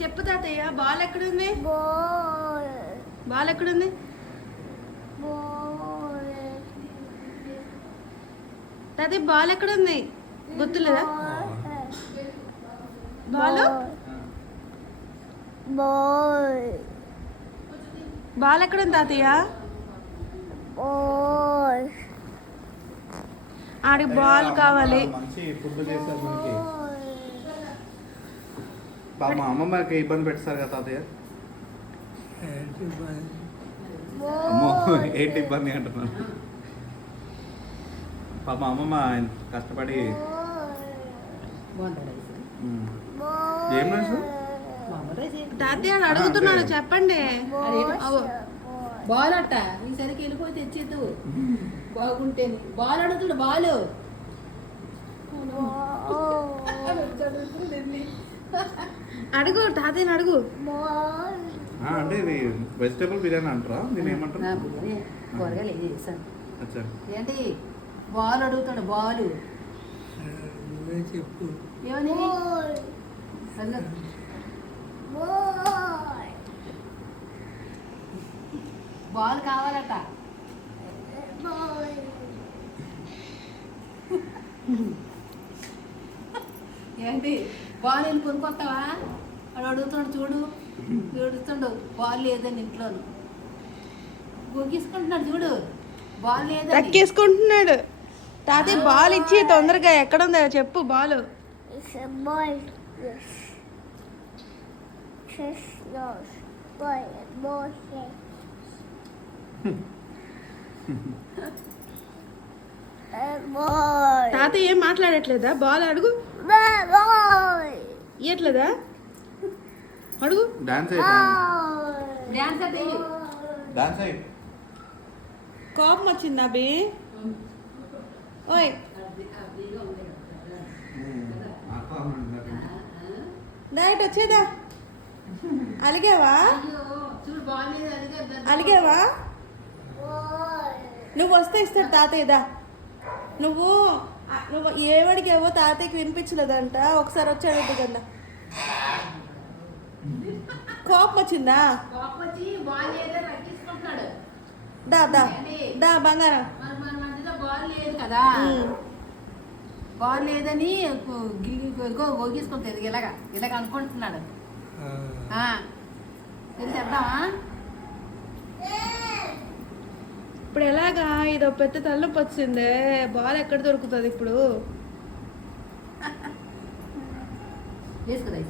చెప్పు తాతయ్య, బాల్ ఎక్కడుంది? బాల్ ఎక్కడుంది? తాతయ్య బాల్ ఎక్కడుంది? గుర్తులేదా? బాల్ బాల్ ఎక్కడుంది తాతయ్య? ఆడికి బాల్ కావాలి. మంచి ఫుడ్ చేస్తారు మనకి. మా అమ్మమ్మకి ఇబ్బంది పెడతారు కదా తాతయ్య. అమ్మో ఏంటి ఇబ్బంది అంటున్నాను. పాప అమ్మమ్మ కష్టపడి ఏం రైస్ తాతయ్య అడుగుతున్నాడు, చెప్పండి. బాల్ అట్ట ఈసరికి వెళ్ళిపోయి తెచ్చేద్దు బాగుంటే. బాల్ అడుగుతుడు, బాలు అడుగు తాతయ్యని అడుగు. అంటే ఇది వెజిటేబుల్ బిర్యానీ అంటారా? దీని ఏమంటారు? కూరగాయలు ఏం చేశాను అచ్చా. ఏంటి బాల్ అడుగుతాడు, బాలు చెప్పు. ఏమని బాల్ కావాలట. ఏంటి బాల్ వెళ్ళి కొనుక్కొస్తావా వాడు అడుగుతున్నాడు, చూడు ఏడుస్తుండు. బాల్ లేదని ఇంట్లో గొగ్గిసుకుంటున్నాడు, చూడు బాల్ లేదని. తక్కేసుకుంటున్నాడు. తాతయ్య బాల్ ఇచ్చి తొందరగా ఎక్కడుందో చెప్పు. బాల్ తాతయ్య ఏం మాట్లాడట్లేదా? బాల్ అడుగు. ఇయ్యట్లేదా? అడుగు. డాన్స్ డాన్స్ అంటే డాన్స్ కోపం వచ్చిందా బి? ఓయ్ డైట్ వచ్చేదా? అలిగావా? చూడు బాల్ మీద అడిగారు. అలిగావా? నువ్వు వస్తే ఇస్తాడు తాతయ్యదా. నువ్వు నువ్వు ఏమడిగావో తాతయ్యకి వినిపించలేదంట. ఒకసారి వచ్చాడు కదా. కోపం వచ్చిందా? కోపం వచ్చి బాల్ లేదని రక్కించుకుంటున్నాడు. దా దా దా బంగారం. మన మధ్యలో బాల్ లేదు కదా, బాల్ లేదని గోగీసుకుంటుంది. ఇలాగ అనుకుంటున్నాడు. చేద్దామా? ఇప్పుడు ఎలాగా? ఇదో పెద్ద తలనొప్పి వచ్చిందే. బాల్ ఎక్కడ దొరుకుతుంది ఇప్పుడు? వేసుకురా.